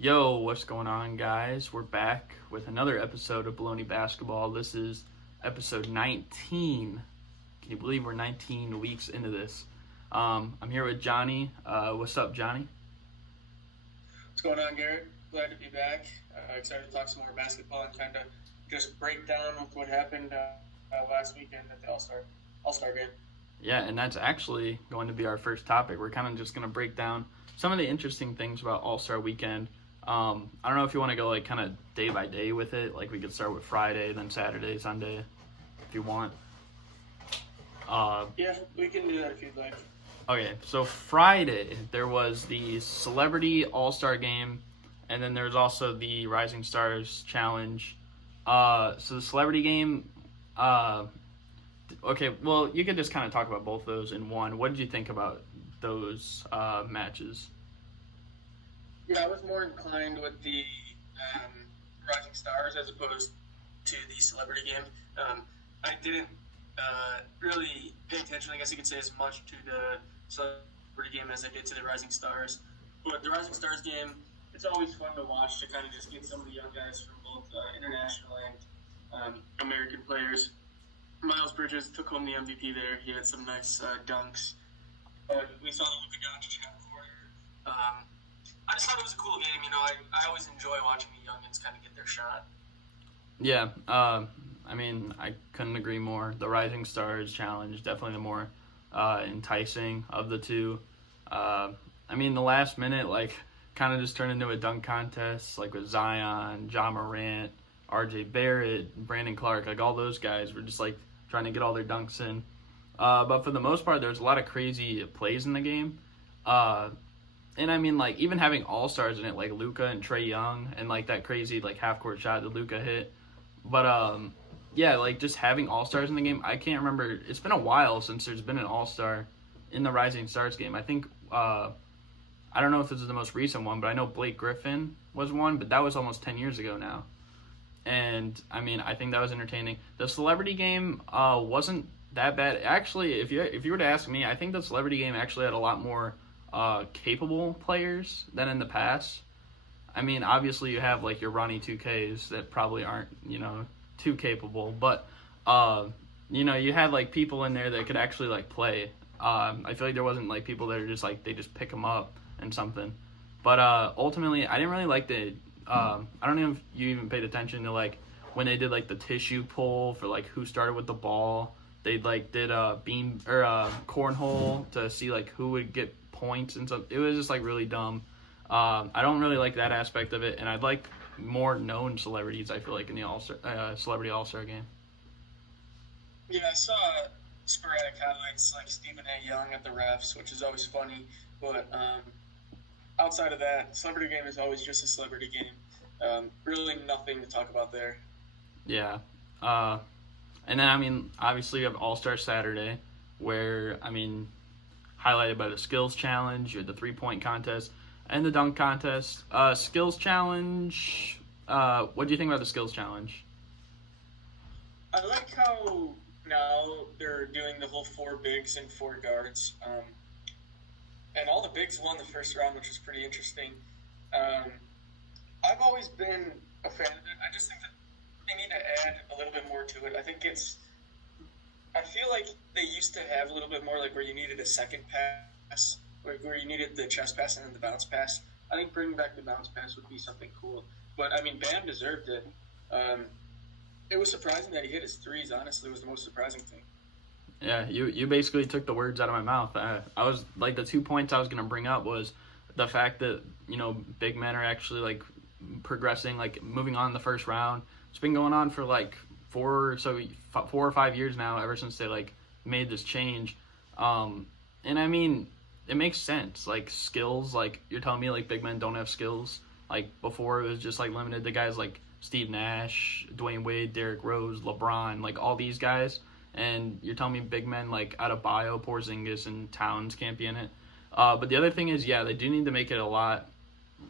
Yo, what's going on, guys? We're back with another episode of Bullony Basketball. This is episode 19. Can you believe we're 19 weeks into this? I'm here with Johnny. What's up, Johnny? What's going on, Garrett? Glad to be back. Excited to talk some more basketball and kind of just break down what happened last weekend at the Allstar game. Yeah, and that's actually going to be our first topic. We're kind of just going to break down some of the interesting things about All-Star Weekend. I don't know if you want to go like kind of day by day with it. Like we could start with Friday, then Saturday, Sunday, if you want. Yeah, we can do that if you'd like. Okay, so Friday there was the Celebrity All-Star Game, and then there's also the Rising Stars Challenge. So the Celebrity Game, okay, well, you could just kind of talk about both those in one. What did you think about those matches? Yeah, I was more inclined with the Rising Stars as opposed to the Celebrity game. I didn't really pay attention, I guess you could say, as much to the Celebrity game as I did to the Rising Stars. But the Rising Stars game, it's always fun to watch to kind of just get some of the young guys from both international and American players. Miles Bridges took home the MVP there. He had some nice dunks. We saw the Luka Doncic half quarter. I just thought it was a cool game. You know, I always enjoy watching the youngins kind of get their shot. Yeah, I mean, I couldn't agree more. The Rising Stars Challenge, definitely the more enticing of the two. I mean, the last minute, like, kind of just turned into a dunk contest, like with Zion, Ja Morant, R.J. Barrett, Brandon Clark, like all those guys were just like trying to get all their dunks in. But for the most part, there was a lot of crazy plays in the game. And I mean, like, even having all-stars in it, like Luka and Trae Young, and like that crazy like half-court shot that Luka hit. But yeah, like just having all-stars in the game, I can't remember. It's been a while since there's been an all-star in the Rising Stars game. I think I don't know if this is the most recent one, but I know Blake Griffin was one, but that was almost 10 years ago now. And I mean, I think that was entertaining. The Celebrity game wasn't that bad. Actually, if you were to ask me, I think the Celebrity game actually had a lot more capable players than in the past. I mean, obviously you have like your Ronnie 2Ks that probably aren't, too capable, but you had like people in there that could actually like play. I feel like there wasn't like people that are just like they just pick them up and something. But ultimately, I didn't really like the. I don't know if you even paid attention to like when they did like the tissue pull for like who started with the ball. They like did a beam or a cornhole to see like who would get points and stuff. It was just like really dumb. I don't really like that aspect of it, and I'd like more known celebrities. I feel like in the Celebrity All-Star game. Yeah, I saw sporadic highlights like Stephen A. Young at the refs, which is always funny. But outside of that, Celebrity game is always just a celebrity game. Really nothing to talk about there. Yeah. And then, I mean, obviously you have All-Star Saturday, where, I mean, highlighted by the skills challenge, you had the three-point contest, and the dunk contest. Skills challenge, what do you think about the skills challenge? I like how now they're doing the whole 4 bigs and 4 guards. And all the bigs won the first round, which is pretty interesting. I've always been a fan of it. I just think that they need to add a little bit more to it. I feel like they used to have a little bit more like where you needed a second pass, where you needed the chest pass and then the bounce pass. I think bringing back the bounce pass would be something cool. But, I mean, Bam deserved it. It was surprising that he hit his threes, honestly, was the most surprising thing. Yeah, you basically took the words out of my mouth. I was, like, the 2 points I was going to bring up was the fact that, big men are actually, like, progressing, like, moving on in the first round. It's been going on for, like, 4 or 5 years now, ever since they, like, made this change. And, I mean, it makes sense. Like, skills, like, you're telling me, like, big men don't have skills. Like, before it was just, like, limited to guys like Steve Nash, Dwayne Wade, Derrick Rose, LeBron, like, all these guys. And you're telling me big men like Adebayo, Porzingis, and Towns can't be in it. But the other thing is, yeah, they do need to make it a lot.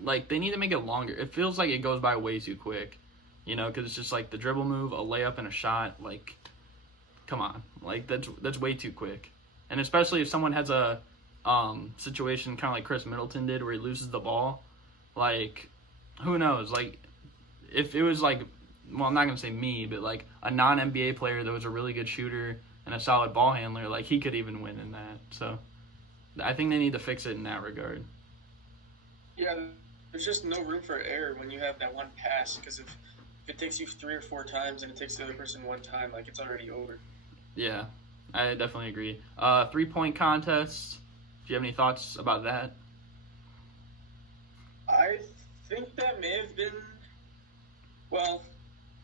Like, they need to make it longer. It feels like it goes by way too quick, because it's just like the dribble move, a layup, and a shot. Like, come on, like that's way too quick. And especially if someone has a situation kind of like Chris Middleton did, where he loses the ball, like who knows? Like, if it was like, well, I'm not gonna say me, but like a non-NBA player that was a really good shooter and a solid ball handler, like he could even win in that. So I think they need to fix it in that regard. Yeah, there's just no room for error when you have that one pass, because if it takes you 3 or 4 times and it takes the other person 1 time, like it's already over. Yeah, I definitely agree. 3-point contest. Do you have any thoughts about that? I think that may have been, well,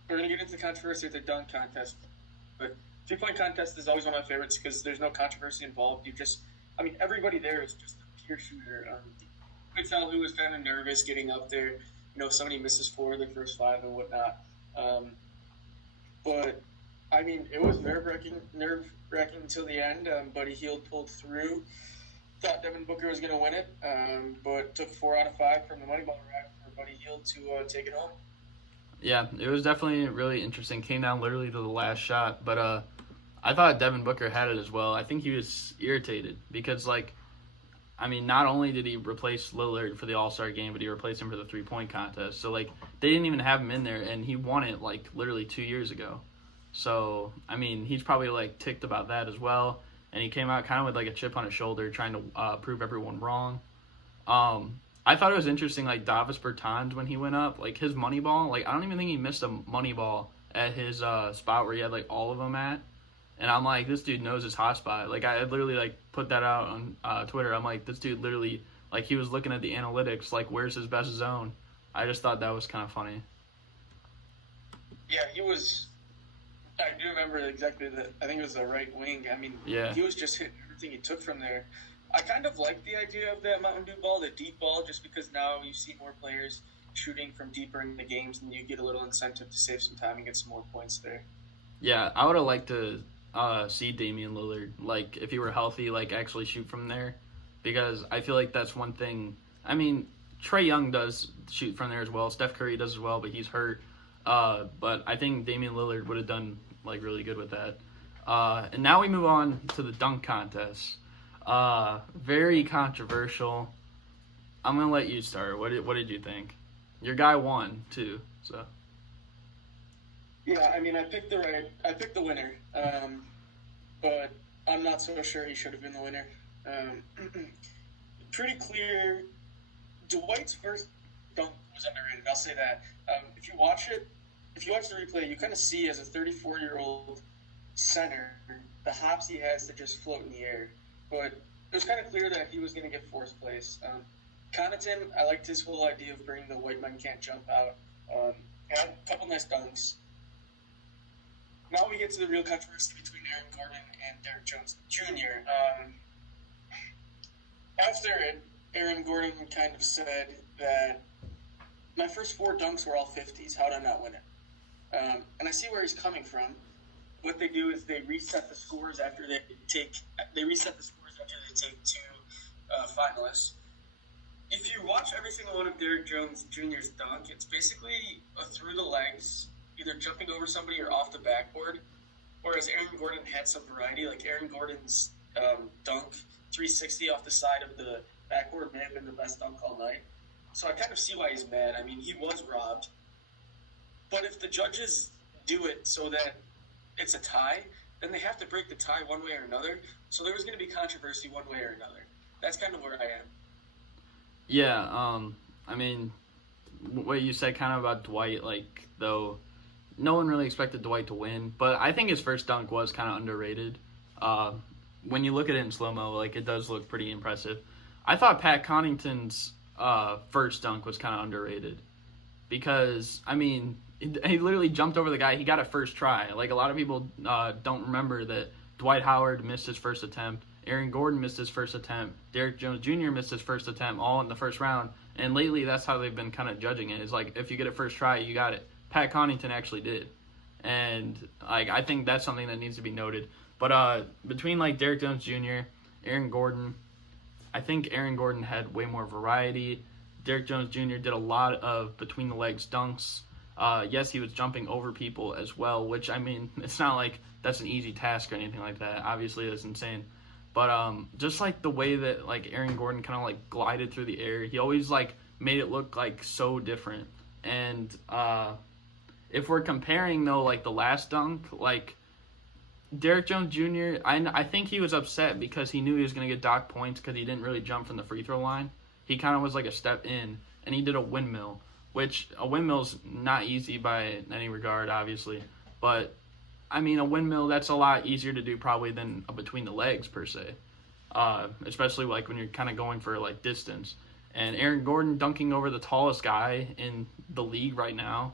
we're going to get into the controversy with the dunk contest, but 3-point contest is always one of my favorites because there's no controversy involved. Everybody there is just a pure shooter. You could tell who was kind of nervous getting up there. Somebody misses 4 of their first 5 and whatnot. But it was nerve-wracking until the end. Buddy Hield pulled through. Thought Devin Booker was going to win it, but took 4 out of 5 from the money ball rack for Buddy Hield to take it home. Yeah, it was definitely really interesting. Came down literally to the last shot, but I thought Devin Booker had it as well. I think he was irritated because, not only did he replace Lillard for the All-Star game, but he replaced him for the 3-point contest. So, they didn't even have him in there, and he won it, literally 2 years ago. So, he's probably, ticked about that as well. And he came out kind of with, a chip on his shoulder trying to prove everyone wrong. I thought it was interesting, Davis Bertans, when he went up, his money ball, I don't even think he missed a money ball at his spot where he had, all of them at. And I'm like, this dude knows his hot spot. I literally, put that out on Twitter. I'm like, this dude literally, he was looking at the analytics, where's his best zone? I just thought that was kind of funny. Yeah, he was, I do remember exactly I think it was the right wing. Yeah. He was just hitting everything he took from there. I kind of like the idea of that Mountain Dew ball, the deep ball, just because now you see more players shooting from deeper in the games, and you get a little incentive to save some time and get some more points there. Yeah, I would have liked to see Damian Lillard, if he were healthy, actually shoot from there, because I feel like that's one thing. Trae Young does shoot from there as well. Steph Curry does as well, but he's hurt. But I think Damian Lillard would have done really good with that. And now we move on to the dunk contest. Very controversial. I'm gonna let you start. What did you think? Your guy won too, so. Yeah, I picked the winner, but I'm not so sure he should have been the winner. Pretty clear. Dwight's first dunk was underrated. I'll say that. If you watch the replay, you kind of see as a 34-year-old center the hops he has to just float in the air. But it was kind of clear that he was going to get 4th place. Connaughton, I liked his whole idea of bringing the white man can't jump out. Had a couple nice dunks. Now we get to the real controversy between Aaron Gordon and Derrick Jones Jr. After it, Aaron Gordon kind of said that my first 4 dunks were all 50s. How did I not win it? And I see where he's coming from. What they do is they reset the scores after they take 2 finalists. If you watch every single one of Derrick Jones Jr.'s dunk, it's basically a through the legs, either jumping over somebody or off the backboard. Whereas Aaron Gordon had some variety. Aaron Gordon's dunk, 360 off the side of the backboard, may have been the best dunk all night. So I kind of see why he's mad. He was robbed. But if the judges do it so that it's a tie, then they have to break the tie one way or another. So there was going to be controversy one way or another. That's kind of where I am. Yeah, what you said kind of about Dwight, though no one really expected Dwight to win, but I think his first dunk was kind of underrated. When you look at it in slow-mo, it does look pretty impressive. I thought Pat Connaughton's first dunk was kind of underrated because, he literally jumped over the guy. He got it first try. A lot of people don't remember that Dwight Howard missed his first attempt. Aaron Gordon missed his first attempt. Derrick Jones Jr. missed his first attempt, all in the first round. And lately, that's how they've been kind of judging it. It's if you get it first try, you got it. Pat Connaughton actually did. And I think that's something that needs to be noted. But between Derrick Jones Jr., Aaron Gordon, I think Aaron Gordon had way more variety. Derrick Jones Jr. did a lot of between-the-legs dunks. Yes, he was jumping over people as well, which, it's not that's an easy task or anything like that. Obviously, that's insane. But just the way that Aaron Gordon kind of glided through the air, he always made it look like so different. And if we're comparing though, like the last dunk, like Derrick Jones Jr., I think he was upset because he knew he was going to get docked points because he didn't really jump from the free throw line. He kind of was like a step in, and he did a windmill, which a windmill's not easy by any regard, obviously. But, I mean, a windmill, that's a lot easier to do probably than a between the legs, per se. Especially like when you're kind of going for like distance. And Aaron Gordon dunking over the tallest guy in the league right now,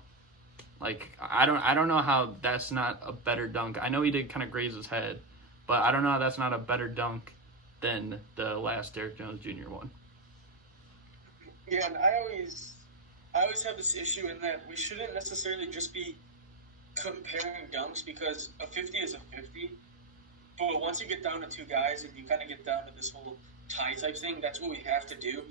like, I don't know how that's not a better dunk. I know he did kind of graze his head, but I don't know how that's not a better dunk than the last Derrick Jones Jr. one. Yeah, and I always have this issue in that we shouldn't necessarily just be comparing dunks because a 50 is a 50. But once you get down to two guys and you kind of get down to this whole tie type thing, that's what we have to do.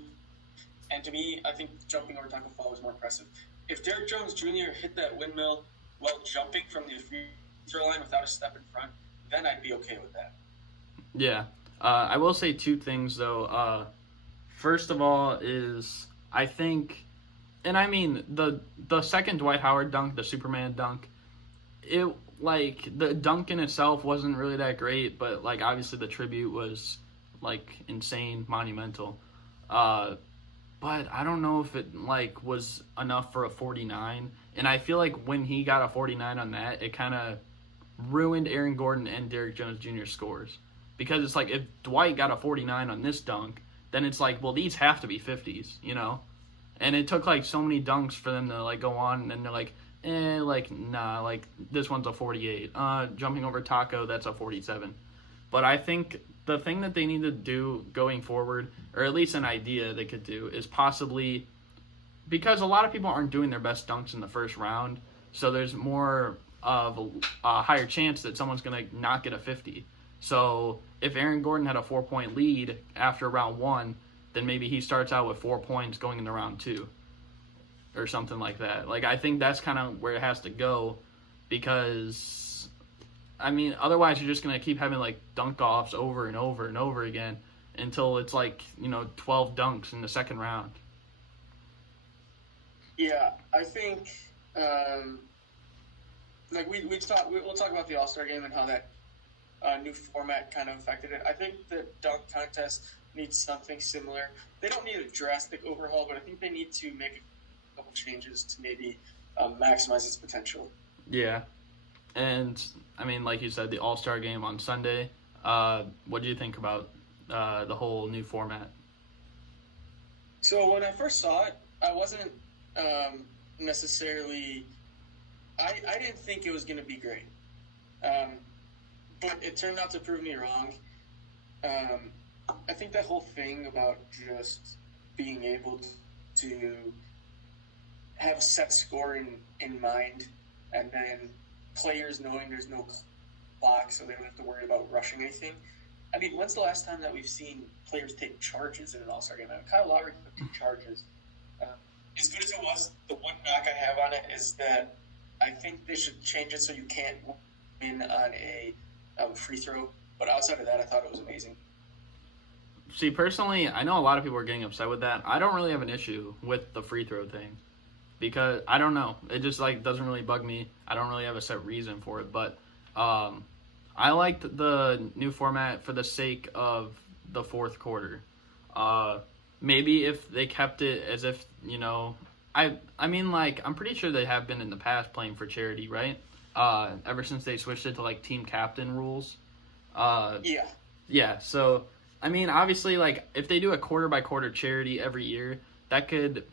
And to me, I think jumping over Taco Fall was more impressive. If Derrick Jones Jr. hit that windmill while jumping from the free throw line without a step in front, then I'd be okay with that. Yeah. I will say two things, though. First of all is I think, and I mean, the second Dwight Howard dunk, the Superman dunk, it, like, the dunk in itself wasn't really that great, but, like, obviously the tribute was, like, insane, monumental. But I don't know if it, like, was enough for a 49. And I feel like when he got a 49 on that, it kind of ruined Aaron Gordon and Derrick Jones Jr. scores. Because it's like, if Dwight got a 49 on this dunk, then it's like, well, these have to be 50s, you know? And it took, like, so many dunks for them to, like, go on, and then they're like, nah, like, this one's a 48. Jumping over Taco, that's a 47. But I think the thing that they need to do going forward, or at least an idea they could do, is possibly, because a lot of people aren't doing their best dunks in the first round, so there's more of a higher chance that someone's going to not get a 50. So if Aaron Gordon had a 4-point lead after round 1, then maybe he starts out with 4 points going into round 2 or something like that. Like, I think that's kind of where it has to go, because, I mean, otherwise you're just going to keep having, like, dunk-offs over and over and over again until it's, like, 12 dunks in the second round. Yeah, I think, we'll talk about the All-Star game and how that new format kind of affected it. I think the dunk contest needs something similar. They don't need a drastic overhaul, but I think they need to make a couple changes to maybe maximize its potential. Yeah. And, I mean, like you said, the All-Star game on Sunday, what do you think about the whole new format? So when I first saw it, I wasn't necessarily – I didn't think it was going to be great. But it turned out to prove me wrong. I think that whole thing about just being able to have a set score in mind, and then players knowing there's no clock so they don't have to worry about rushing anything. I mean, when's the last time that we've seen players take charges in an All-Star game? Kyle Lowry took 2 charges. As good as it was, the one knock I have on it is that I think they should change it so you can't win on a free throw. But outside of that, I thought it was amazing. See, personally, I know a lot of people are getting upset with that. I don't really have an issue with the free throw thing, because I don't know. It just, like, doesn't really bug me. I don't really have a set reason for it. But I liked the new format for the sake of the fourth quarter. Maybe if they kept it as if, I mean, like, I'm pretty sure they have been in the past playing for charity, right? Ever since they switched it to, like, team captain rules. Yeah. Yeah, so, I mean, obviously, like, if they do a quarter-by-quarter charity every year, that could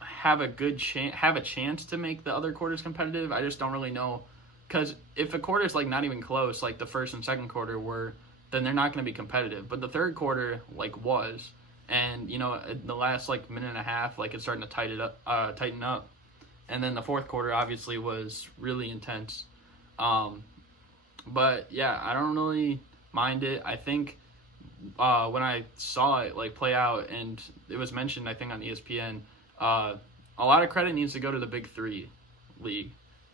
have a good chance to make the other quarters competitive. I just don't really know. Because if a quarter's, like, not even close, like the first and second quarter were, then they're not going to be competitive. But the third quarter, like, was. And, in the last, like, minute and a half, like, it's starting to tighten up. And then the fourth quarter, obviously, was really intense. But, yeah, I don't really mind it. I think when I saw it, like, play out, and it was mentioned, I think, on ESPN, a lot of credit needs to go to the Big Three league,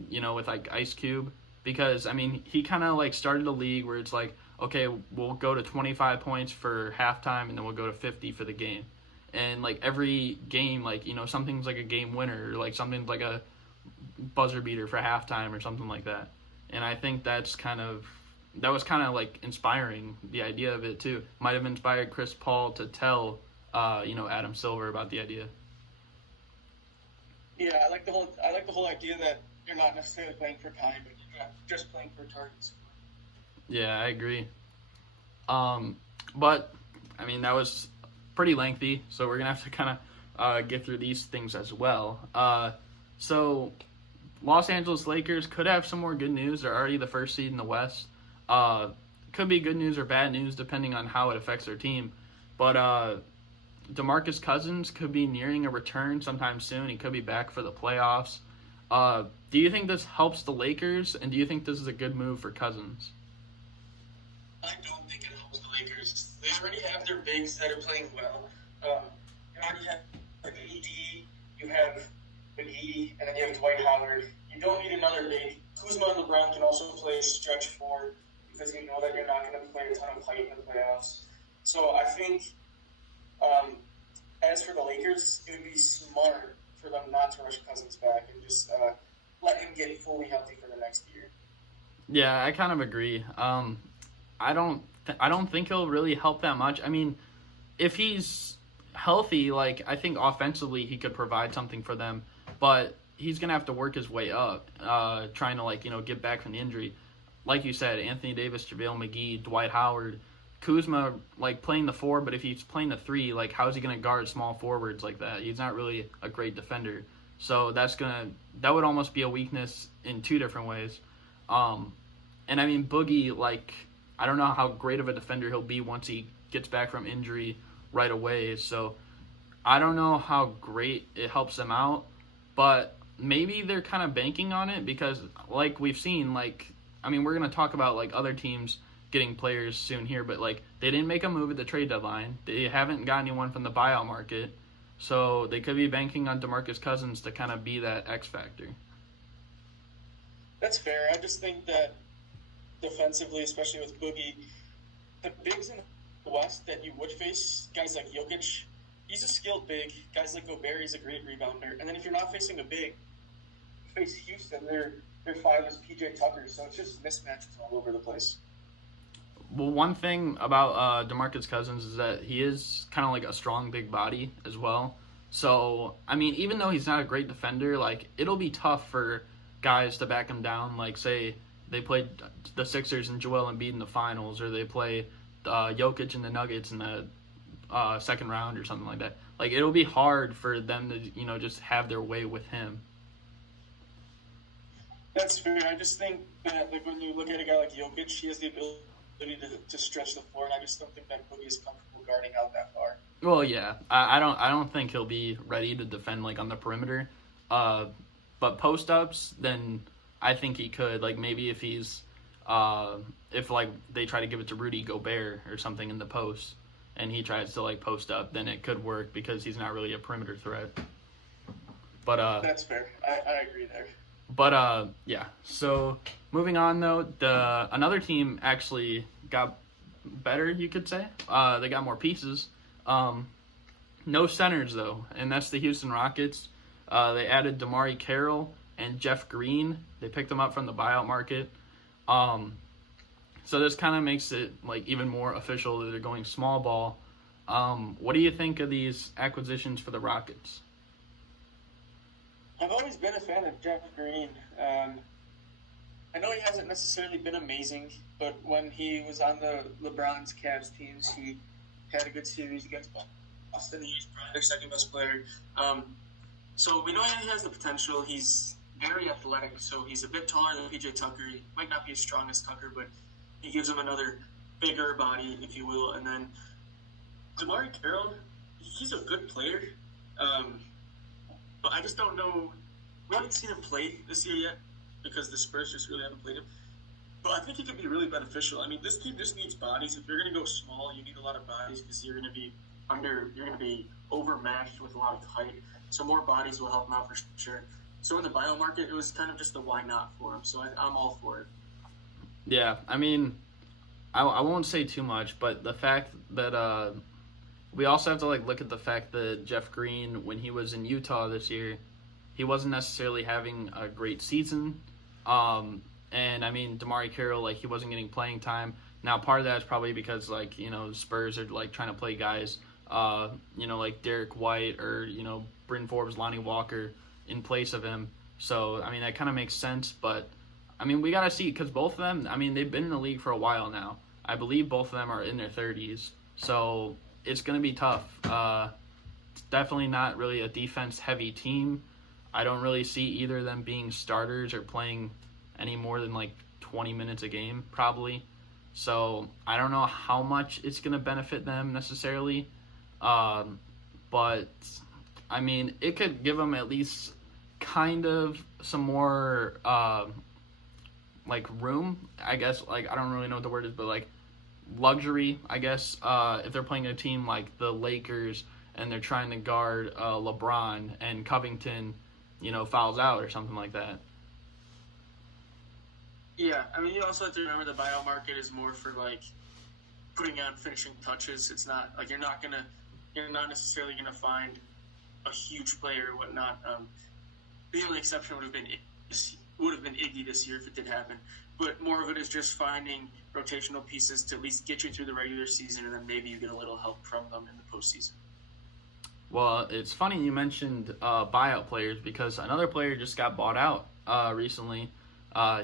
with, like, Ice Cube. Because, I mean, he kind of, like, started a league where it's like, okay, we'll go to 25 points for halftime, and then we'll go to 50 for the game. and like every game, like, you know, something's like a game winner, or like something's like a buzzer beater for halftime or something like that. And I think that was kind of like inspiring, the idea of it too. Might have inspired Chris Paul to tell Adam Silver about the idea. Yeah, I like the whole idea that you're not necessarily playing for time, but you're not just playing for targets. Yeah, I agree. But I mean, that was pretty lengthy, so we're gonna have to kind of get through these things as well. So Los Angeles Lakers could have some more good news. They're already the first seed in the West. Could be good news or bad news depending on how it affects their team. But DeMarcus Cousins could be nearing a return sometime soon. He could be back for the playoffs. Do you think this helps the Lakers, and do you think this is a good move for Cousins? I don't think it helps the Lakers. They already have their bigs that are playing well. You already have AD, you have McGee, and then you have Dwight Howard. You don't need another big. Kuzma and LeBron can also play stretch four because you know that you're not going to play a ton of height in the playoffs. So I think, as for the Lakers, it would be smart for them not to rush Cousins back and just let him get fully healthy for the next year. Yeah, I kind of agree. I don't think he'll really help that much. I mean, if he's healthy, like, I think offensively he could provide something for them, but he's gonna have to work his way up, trying to get back from the injury. Like you said, Anthony Davis, JaVale McGee, Dwight Howard, Kuzma, playing the 4, but if he's playing the 3, how is he gonna guard small forwards like that? He's not really a great defender. So that would almost be a weakness in 2 different ways. And I mean, Boogie, I don't know how great of a defender he'll be once he gets back from injury right away. So I don't know how great it helps them out, but maybe they're kind of banking on it because, like we've seen, we're going to talk about, other teams getting players soon here, but, they didn't make a move at the trade deadline. They haven't got anyone from the buyout market. So they could be banking on DeMarcus Cousins to kind of be that X factor. That's fair. I just think that defensively, especially with Boogie, the bigs in the West that you would face, guys like Jokic, he's a skilled big. Guys like Gobert, he's a great rebounder. And then if you're not facing a big, you face Houston, their 5 is PJ Tucker. So it's just mismatches all over the place. Well, one thing about DeMarcus Cousins is that he is kind of like a strong big body as well. So, I mean, even though he's not a great defender, it'll be tough for guys to back him down. Say they played the Sixers and Joel Embiid in the finals, or they play Jokic and the Nuggets in the second round or something like that. It'll be hard for them to, just have their way with him. That's fair. I just think that, when you look at a guy like Jokic, he has the ability to stretch the floor, and I just don't think that Boogie is comfortable guarding out that far. Well, yeah, I don't think he'll be ready to defend on the perimeter. But post ups, then I think he could. Maybe if he's if they try to give it to Rudy Gobert or something in the post, and he tries to post up, then it could work because he's not really a perimeter threat. But that's fair. I agree there. But yeah. So moving on though, another team actually got better, you could say. They got more pieces. No centers though, and that's the Houston Rockets. They added Damari Carroll and Jeff Green. They picked them up from the buyout market. So this kind of makes it even more official that they're going small ball. What do you think of these acquisitions for the Rockets? I've always been a fan of Jeff Green. I know he hasn't necessarily been amazing, but when he was on the LeBron's Cavs teams, he had a good series against Boston. He's probably their second best player. So we know he has the potential. He's very athletic, so he's a bit taller than PJ Tucker. He might not be as strong as Tucker, but he gives him another bigger body, if you will. And then Damari Carroll, he's a good player. But I just don't know. We haven't seen him play this year yet because the Spurs just really haven't played him. But I think he could be really beneficial. I mean, this team just needs bodies. If you're going to go small, you need a lot of bodies because you're going to be overmatched with a lot of height. So more bodies will help him out for sure. So in the bio market, it was kind of just a why not for him. So I'm all for it. Yeah, I mean, I won't say too much, but the fact that we also have to like look at the fact that Jeff Green, when he was in Utah this year, he wasn't necessarily having a great season. And I mean, Damari Carroll, like, he wasn't getting playing time. Now, part of that is probably because, like, you know, Spurs are like trying to play guys, you know, like Derek White or, you know, Bryn Forbes, Lonnie Walker in place of him. So I mean, that kind of makes sense. But I mean, we gotta see, because both of them, I mean, they've been in the league for a while now. I believe both of them are in their 30s. So it's going to be tough. It's definitely not really a defense-heavy team. I don't really see either of them being starters or playing any more than like 20 minutes a game, probably. So I don't know how much it's going to benefit them necessarily. But, I mean, it could give them at least kind of some more, like, room, I guess. Like, I don't really know what the word is, but, like, luxury, I guess, if they're playing a team like the Lakers and they're trying to guard LeBron and Covington, you know, fouls out or something like that. Yeah, I mean, you also have to remember the buyout market is more for, like, putting on finishing touches. It's not, like, you're not necessarily going to find a huge player or whatnot. The only exception would have been Iggy this year if it did happen. But more of it is just finding rotational pieces to at least get you through the regular season, and then maybe you get a little help from them in the postseason. Well, it's funny you mentioned buyout players, because another player just got bought out recently.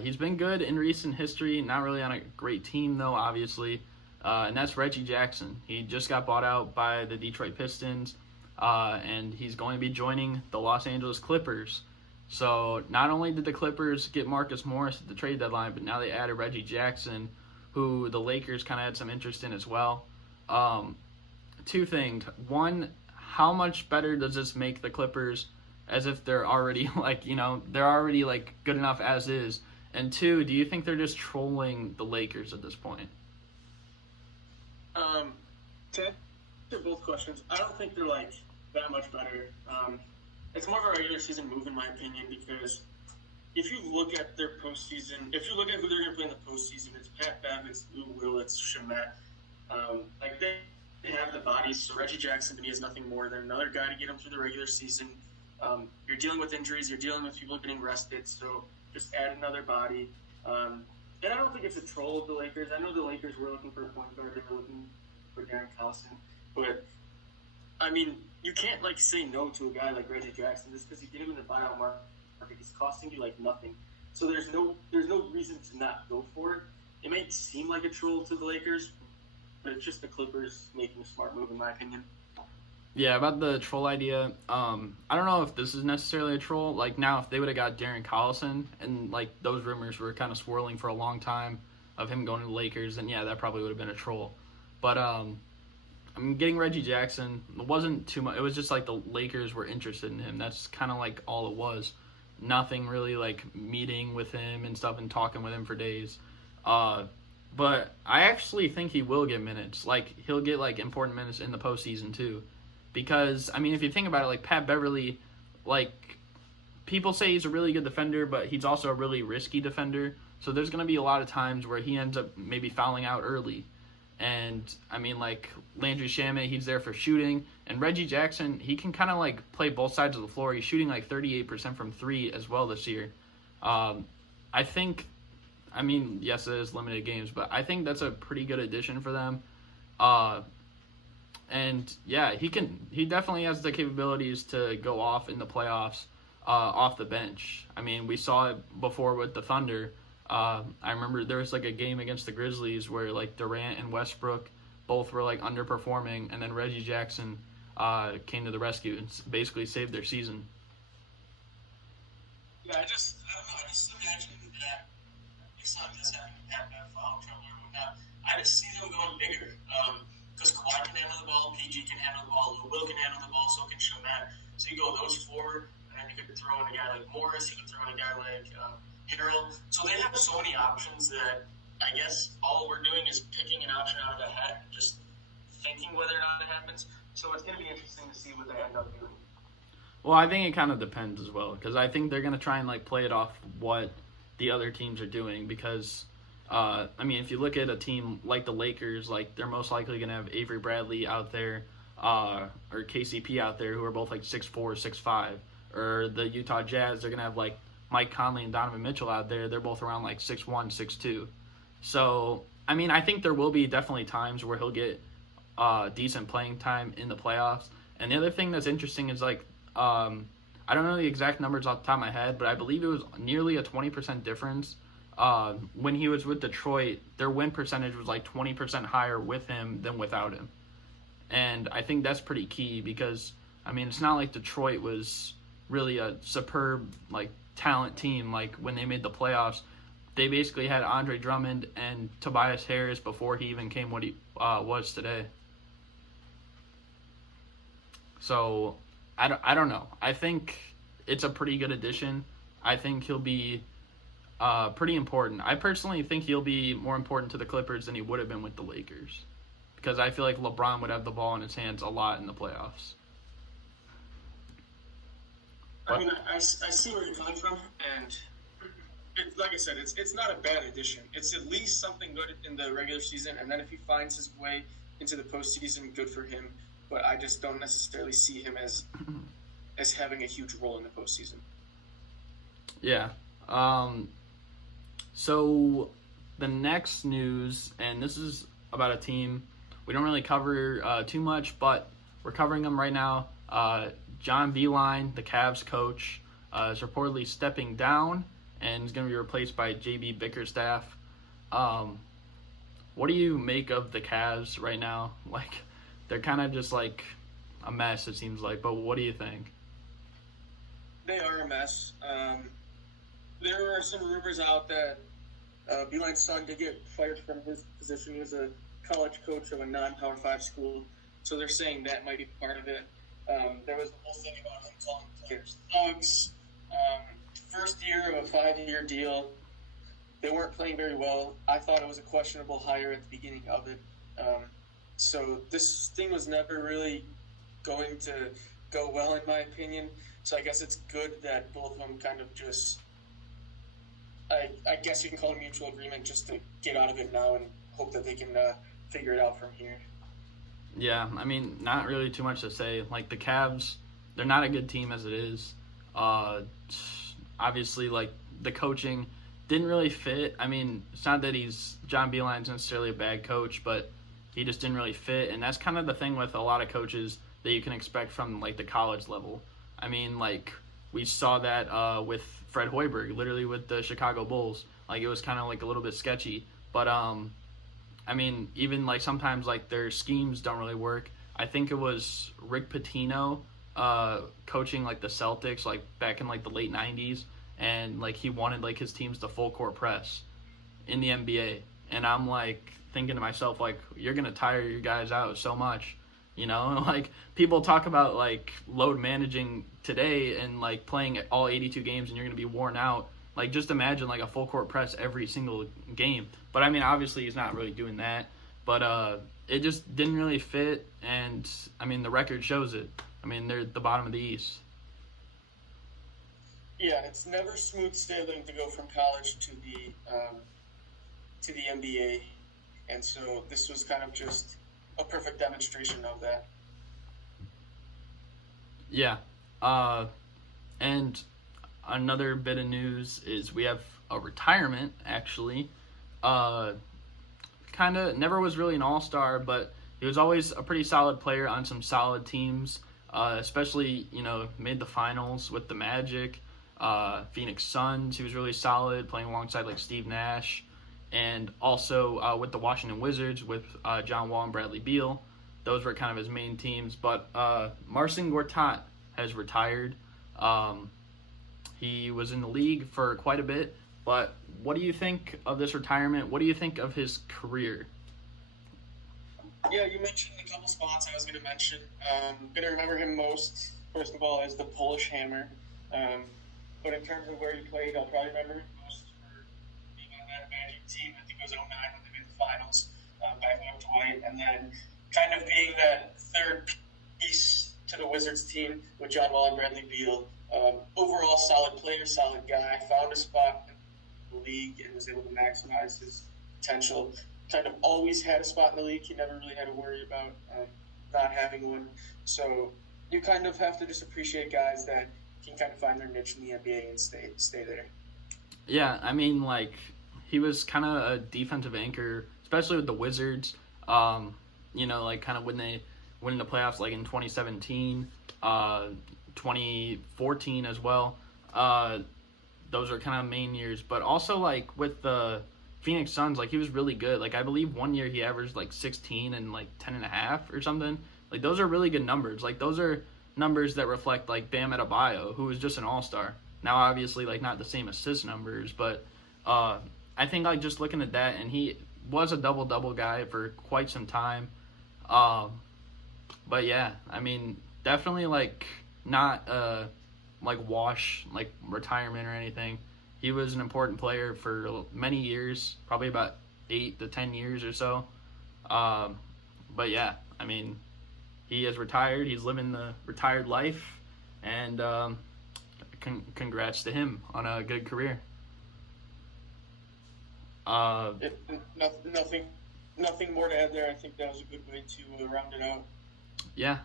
He's been good in recent history, not really on a great team, though, obviously, and that's Reggie Jackson. He just got bought out by the Detroit Pistons, and he's going to be joining the Los Angeles Clippers. So not only did the Clippers get Marcus Morris at the trade deadline, but now they added Reggie Jackson, who the Lakers kind of had some interest in as well. Two things. One, how much better does this make the Clippers, as if they're already, like, you know, they're already, like, good enough as is? And two, do you think they're just trolling the Lakers at this point? To answer both questions, I don't think they're, like, that much better. It's more of a regular season move, in my opinion, because if you look at their postseason, if you look at who they're going to play in the postseason, it's Pat Bev, it's Lou Will, it's Shamet. Like, they have the bodies, so Reggie Jackson to me is nothing more than another guy to get them through the regular season. You're dealing with injuries, you're dealing with people getting rested, so just add another body. And I don't think it's a troll of the Lakers. I know the Lakers were looking for a point guard, they were looking for Darren Collison, but I mean, you can't, like, say no to a guy like Reggie Jackson just because you get him in the buyout market. He's costing you, like, nothing. So there's no reason to not go for it. It might seem like a troll to the Lakers, but it's just the Clippers making a smart move, in my opinion. Yeah, about the troll idea, I don't know if this is necessarily a troll. Like, now, if they would have got Darren Collison, and, like, those rumors were kind of swirling for a long time of him going to the Lakers, then, yeah, that probably would have been a troll. But, I mean, getting Reggie Jackson, it wasn't too much. It was just like the Lakers were interested in him. That's kind of like all it was. Nothing really like meeting with him and stuff and talking with him for days. But I actually think he will get minutes. Like, he'll get like important minutes in the postseason too. Because, I mean, if you think about it, like Pat Beverly, like, people say he's a really good defender, but he's also a really risky defender. So there's going to be a lot of times where he ends up maybe fouling out early. And, I mean, like, Landry Shamet, he's there for shooting. And Reggie Jackson, he can kind of, like, play both sides of the floor. He's shooting, like, 38% from three as well this year. I think, I mean, yes, it is limited games, but I think that's a pretty good addition for them. And, yeah, he definitely has the capabilities to go off in the playoffs off the bench. I mean, we saw it before with the Thunder. I remember there was like a game against the Grizzlies where like Durant and Westbrook both were like underperforming, and then Reggie Jackson came to the rescue and basically saved their season. Yeah, I just imagine that if something does happen to Pat Bev, foul trouble or whatnot, I just see them going bigger. Because Kawhi can handle the ball, PG can handle the ball, Lou Will can handle the ball, so can Shamet. So you go those four, and then you could throw in a guy like Morris, you could throw in a guy like Harrell. So they have so many options that I guess all we're doing is picking an option out of the hat and just thinking whether or not it happens. So it's going to be interesting to see what they end up doing. Well, I think it kind of depends as well, because I think they're going to try and like play it off what the other teams are doing. Because, I mean, if you look at a team like the Lakers, like they're most likely going to have Avery Bradley out there. or KCP out there who are both like 6'4", 6'5", or the Utah Jazz, they're gonna have like Mike Conley and Donovan Mitchell out there. They're both around like 6'1", 6'2". So I mean, I think there will be definitely times where he'll get decent playing time in the playoffs. And the other thing that's interesting is like I don't know the exact numbers off the top of my head, but I believe it was nearly a 20% difference. When he was with Detroit, their win percentage was like 20% higher with him than without him. And I think that's pretty key because, I mean, it's not like Detroit was really a superb, like, talent team. Like, when they made the playoffs, they basically had Andre Drummond and Tobias Harris before he even came what he was today. So, I don't know. I think it's a pretty good addition. I think he'll be pretty important. I personally think he'll be more important to the Clippers than he would have been with the Lakers, because I feel like LeBron would have the ball in his hands a lot in the playoffs. I mean, I see where you're coming from, and like I said, it's not a bad addition. It's at least something good in the regular season, and then if he finds his way into the postseason, good for him. But I just don't necessarily see him as having a huge role in the postseason. Yeah. So the next news, and this is about a team we don't really cover too much, but we're covering them right now. John Beilein, the Cavs coach, is reportedly stepping down and is going to be replaced by JB Bickerstaff. What do you make of the Cavs right now? Like, they're kind of just like a mess, it seems like, but what do you think? They are a mess. There are some rumors out that Beilein's son did get fired from his position. He was a college coach of a non-Power 5 school, so they're saying that might be part of it. There was the whole thing about him calling players thugs. First year of a 5-year deal. They weren't playing very well. I thought it was a questionable hire at the beginning of it. So this thing was never really going to go well, in my opinion. So I guess it's good that both of them kind of just, I guess you can call it mutual agreement, just to get out of it now and hope that they can figure it out from here. Yeah, I mean, not really too much to say. Like, the Cavs, they're not a good team as it is. Obviously, like, the coaching didn't really fit. I mean, it's not that John Beilein's necessarily a bad coach, but he just didn't really fit. And that's kind of the thing with a lot of coaches that you can expect from, like, the college level. I mean, like, we saw that with Fred Hoiberg, literally with the Chicago Bulls. Like, it was kind of, like, a little bit sketchy. But, I mean, even, like, sometimes, like, their schemes don't really work. I think it was Rick Pitino coaching, like, the Celtics, like, back in, like, the late 90s. And, like, he wanted, like, his teams to full-court press in the NBA. And I'm, like, thinking to myself, like, you're going to tire your guys out so much. You know, like, people talk about, like, load managing today and, like, playing all 82 games and you're going to be worn out. Like, just imagine, like, a full-court press every single game. But, I mean, obviously he's not really doing that. But it just didn't really fit, and, I mean, the record shows it. I mean, they're at the bottom of the East. Yeah, it's never smooth sailing to go from college to the NBA. And so this was kind of just a perfect demonstration of that. Yeah. And another bit of news is we have a retirement, actually. Kind of never was really an all-star, but he was always a pretty solid player on some solid teams, especially, you know, made the finals with the Magic, Phoenix Suns. He was really solid, playing alongside, like, Steve Nash. And also with the Washington Wizards with John Wall and Bradley Beal. Those were kind of his main teams. But Marcin Gortat has retired. He was in the league for quite a bit. But what do you think of this retirement? What do you think of his career? Yeah, you mentioned a couple spots I was going to mention. Going to remember him most, first of all, as the Polish Hammer. But in terms of where he played, I'll probably remember him most for being on that Magic team. I think it was 09 when they made the finals, back with Dwight. And then kind of being that third piece to the Wizards team with John Wall and Bradley Beal. Overall, solid player, solid guy. Found a spot in the league and was able to maximize his potential. Kind of always had a spot in the league. He never really had to worry about not having one. So you kind of have to just appreciate guys that can kind of find their niche in the NBA and stay there. Yeah, I mean, like, he was kind of a defensive anchor, especially with the Wizards. Like, kind of when they went into playoffs, like, in 2017, 2014 as well. Those are kind of main years. But also, like, with the Phoenix Suns, like, he was really good. Like, I believe one year he averaged, like, 16 and, like, 10.5 or something. Like, those are really good numbers. Like, those are numbers that reflect, like, Bam Adebayo, who was just an all-star. Now, obviously, like, not the same assist numbers, but I think, like, just looking at that, and he was a double-double guy for quite some time. But, yeah, I mean, definitely, like, not, like, wash, like, retirement or anything. He was an important player for many years, probably about 8 to 10 years or so. But, yeah, I mean, he is retired. He's living the retired life, and congrats to him on a good career. Nothing more to add there. I think that was a good way to round it out. Yeah.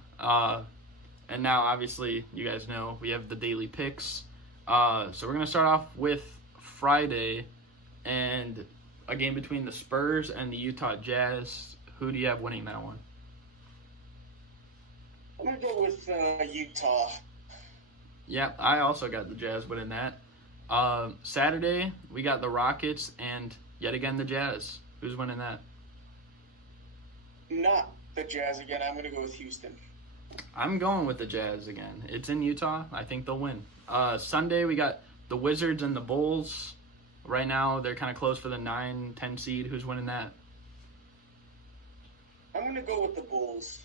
And now, obviously, you guys know we have the daily picks. So we're going to start off with Friday and a game between the Spurs and the Utah Jazz. Who do you have winning that one? I'm going to go with Utah. Yeah, I also got the Jazz winning that. Saturday, we got the Rockets and yet again the Jazz. Who's winning that? Not the Jazz again. I'm going to go with Houston. I'm going with the Jazz again. It's in Utah. I think they'll win. Sunday, we got the Wizards and the Bulls. Right now, they're kind of close for the 9-10 seed. Who's winning that? I'm going to go with the Bulls.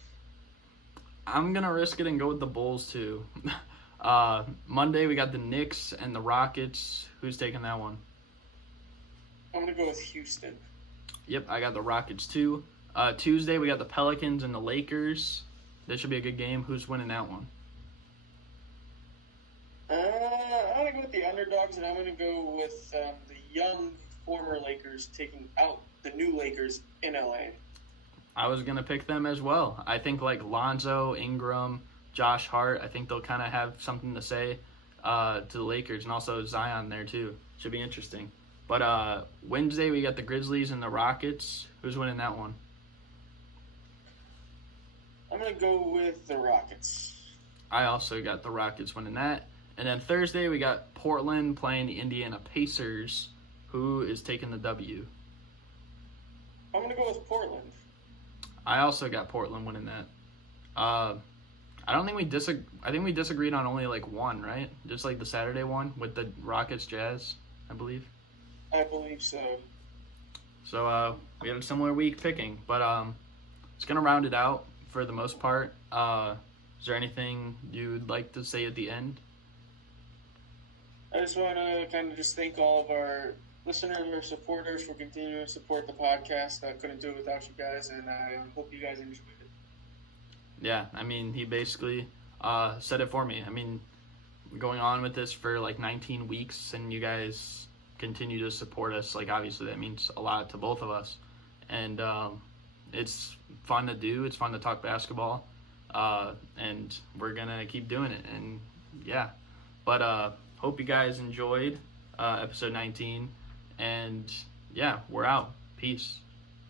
I'm going to risk it and go with the Bulls, too. Monday, we got the Knicks and the Rockets. Who's taking that one? I'm going to go with Houston. Yep, I got the Rockets, too. Tuesday, we got the Pelicans and the Lakers. This should be a good game. Who's winning that one? I'm going to go with the underdogs, and I'm going to go with the young former Lakers taking out the new Lakers in LA. I was going to pick them as well. I think like Lonzo, Ingram, Josh Hart, I think they'll kind of have something to say to the Lakers, and also Zion there too. Should be interesting. But Wednesday, we got the Grizzlies and the Rockets. Who's winning that one? I'm going to go with the Rockets. I also got the Rockets winning that. And then Thursday, we got Portland playing the Indiana Pacers. Who is taking the W? I'm going to go with Portland. I also got Portland winning that. I don't think we I think we disagreed on only like one, right? Just like the Saturday one with the Rockets Jazz, I believe. I believe so. So we had a similar week picking, but it's gonna round it out for the most part. Is there anything you'd like to say at the end? I just want to kind of just thank all of our listeners or supporters for continuing to support the podcast. I couldn't do it without you guys, and I hope you guys enjoyed it. Yeah, I mean, he basically said it for me. I mean, going on with this for like 19 weeks, and you guys continue to support us. Like, obviously, that means a lot to both of us. And it's fun to do. It's fun to talk basketball. And we're going to keep doing it. And, yeah. But hope you guys enjoyed episode 19. And, yeah, we're out. Peace.